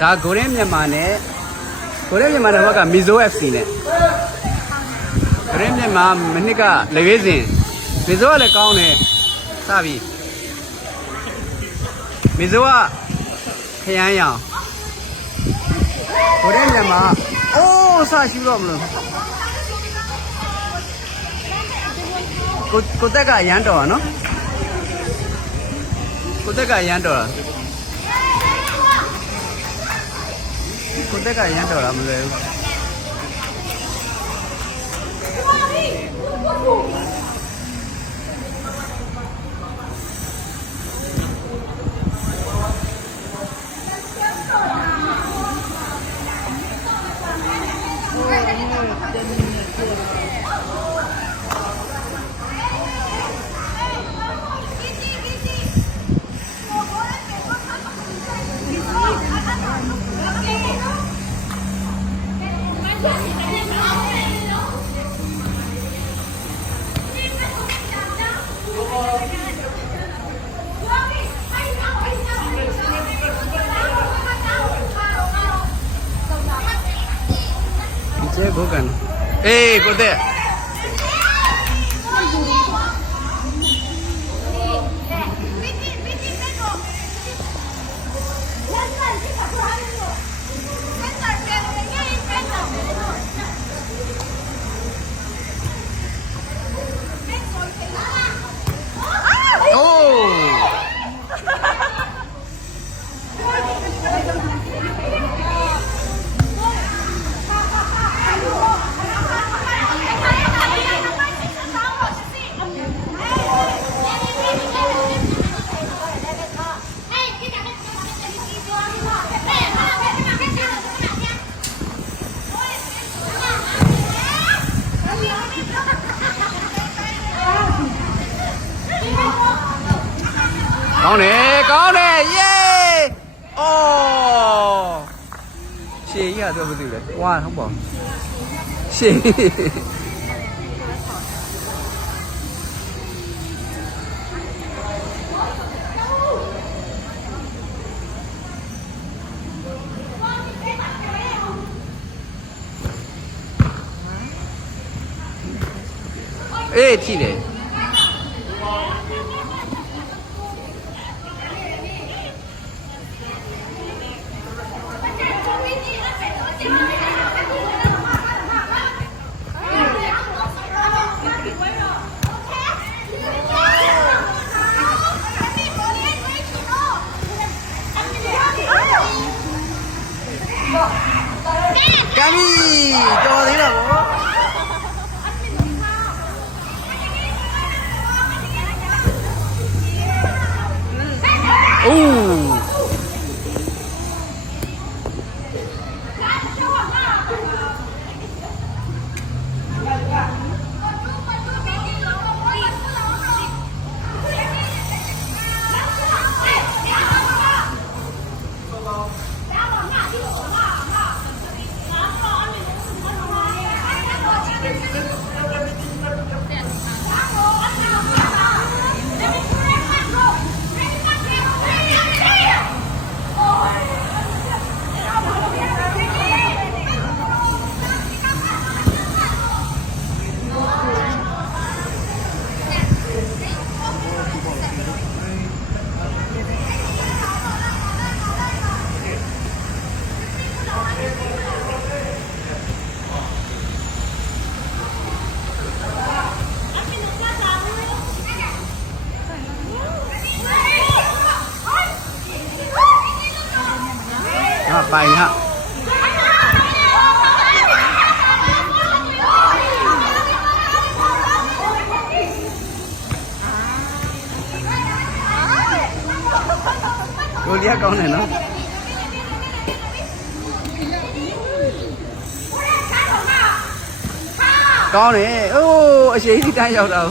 ဒါကိုရဲမြန်မာနဲ့ကိုရဲမြန်မာတဲ့ဘက်ကမီဇို FC နဲ့ကိုရဲမြန်မာမနစ်ကလေရွေးစဉ်မီဇိုကလည်းကောင်းတယ်စပြီမီဇိုကခရမ်းရောင်ကိုရဲမြန်မာအိုးစရှိတော့မလို့ကိုတက်ကရမ်းတော်နော်ကိုတက်ကရမ်းတော်ကိုတက်ကရမ်းတော်လားမလွယ်ဘူးကျေကိုကန်အေးကိုတဲ့ကောင်းတယ်ကောင်းတယ်เย้အော်ရှေ့ကြီးကတော့မသိဘူးလေဝါဟုတ်ပါရှေ့အေးထိတယ်ကမ်းပြီတော်သေးလားဗောအိုးไปฮะดูเรียกเขาหน่อยเนาะก้อนนี่โอ้อาชีพที่ได้ยาวเรา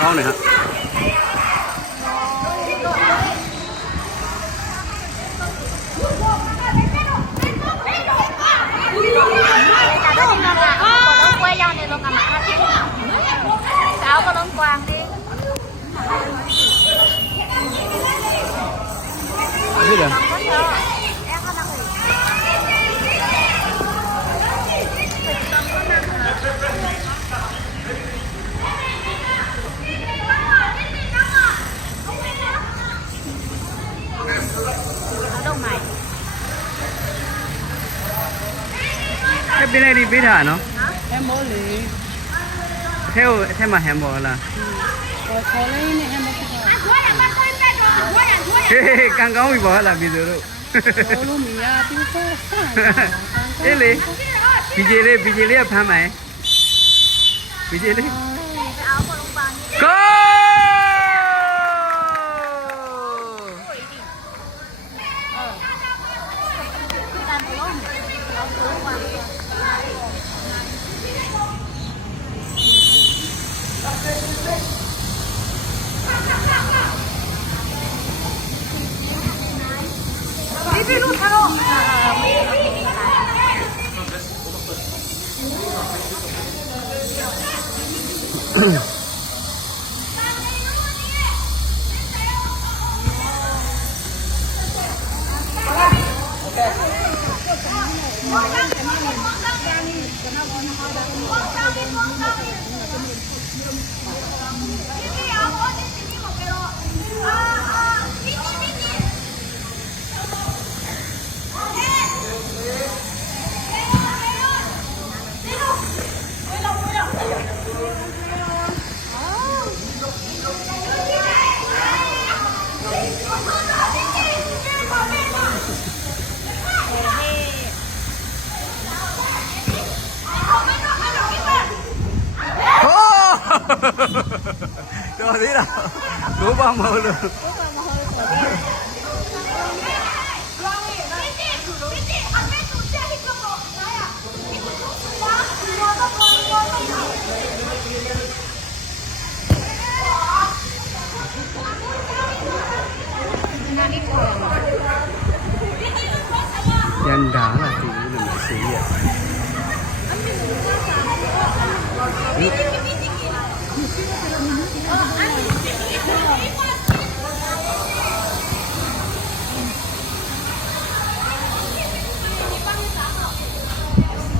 ကောင်းတယ်ဟာ quay nhau này luôn mà áo có lông quàng đi ဖြစ်တယ် em có năng lực ở đâu mày အဲ့ပြလိုက်ဒီပေးထားနော် ဟမ်မိုးလေ အထဲမှာဟမ်ဘောလား တော့ချော်လေးနဲ့ဟမ်မိုးဖြစ်တာ ဟေးကန်ကောင်းပြီဘောလားပြည်သူတို့ ဘိုးလုံးမရဘူးဆို အေးလေ BJ လေးကဖမ်းမယ် BJ လေး áo có lông quàng đi ကို đàn của lông áo có lông quàng đi đi luôn thằng Rồi thế nào? Cố bao mơ luôn. Dân đá là gì là một xí vậy?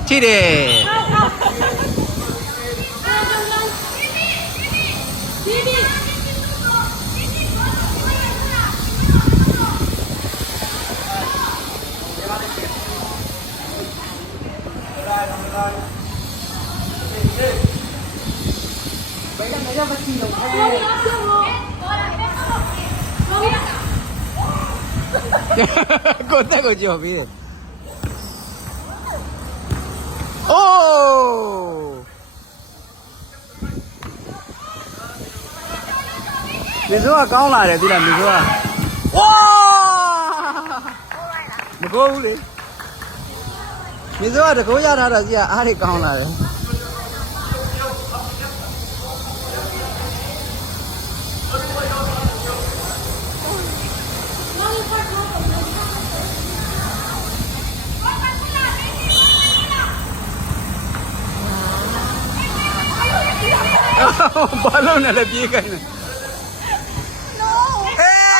Chị đi. Conta con yo, mire. ¡Oh! Mizuha cao lại rồi, đi làm Mizuha. Wow! Một cô đi. Mizuha được cố ra ra rồi gì à? Ai thì cao lại rồi. Balon na labigan na. no Hey!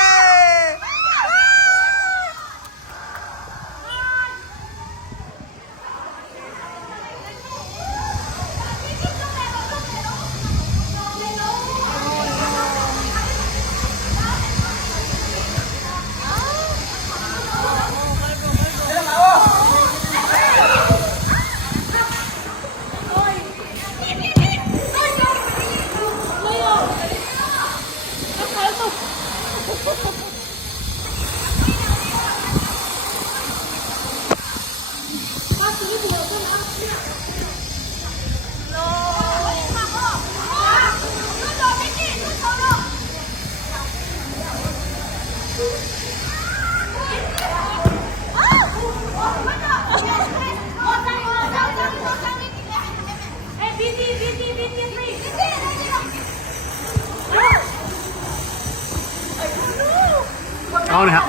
ကောင်းတယ်ဟာ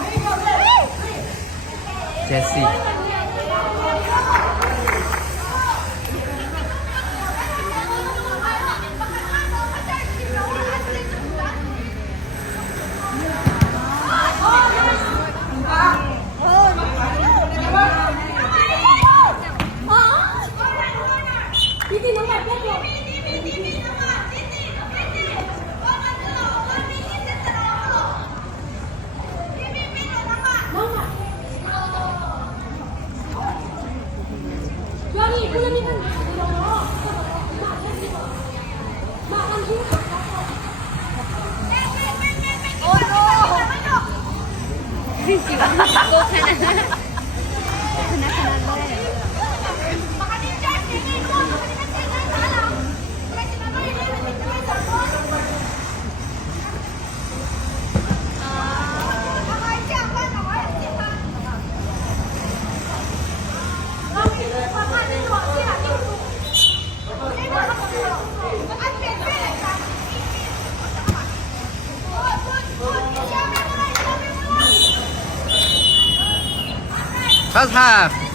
ဂျက်စီ First half